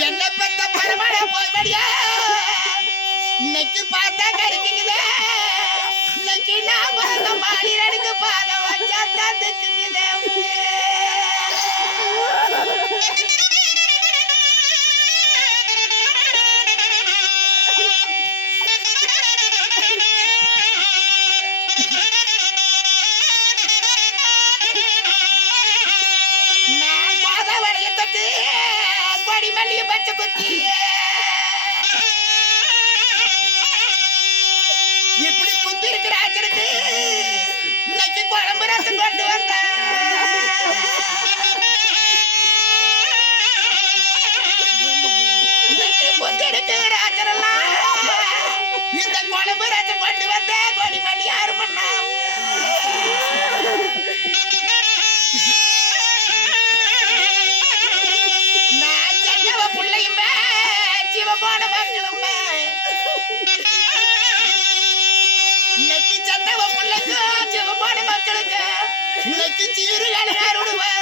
என்ன பெத்த பரமட போய் படியா இன்னைக்கு பார்த்தா கிடைக்குங்குதே இன்னைக்கு நான் பிறந்த மாடி நடுக்கு பாத வச்சா தந்துக்குங்குதே நான் கோத வளைய மல்லிய பச்சை குத்தி இப்படி குத்தி இருக்கிற ஆச்சரத்து இன்னைக்கு குழம்பு ரசம் கொண்டு வந்த. இன்னைக்கு குத்தி இருக்கிற ஆச்சரெல்லாம் இந்த குழம்பு ரசம் கொண்டு இன்னைக்கு சீரு அழகாருடுவேன்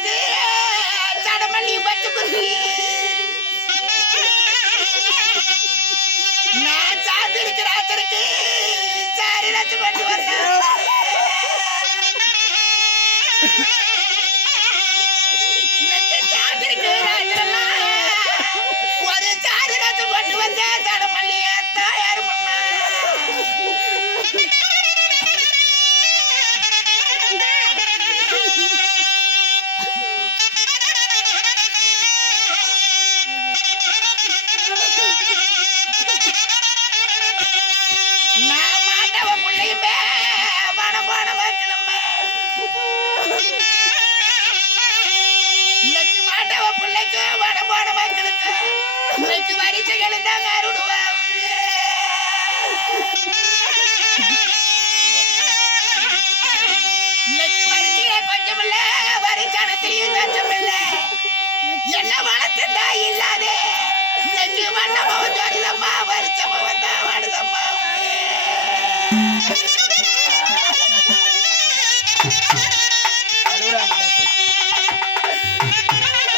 வளைய தட்டு சடமல்லி பச்சை குருவி நான் சாந்து இருக்கிற ஆச்சருக்கு சாரி ரச்சு கொண்டு வந்தேன் மக்களுக்கு பிள்ளைக்கு வட மக்களுக்கு. இன்னைக்கு வரிசைகள் தாங்க அருடுவேன் இன்னைக்கு வரிசையில கொஞ்சம் இல்ல வரிசனத்திலையும் கொஞ்சம் இல்ல என்ன வளர்த்துட்டா இல்லாதே. இன்னைக்கு வண்ணமாவும் ஜோதிதம்மா தான் வாடுதம்மா.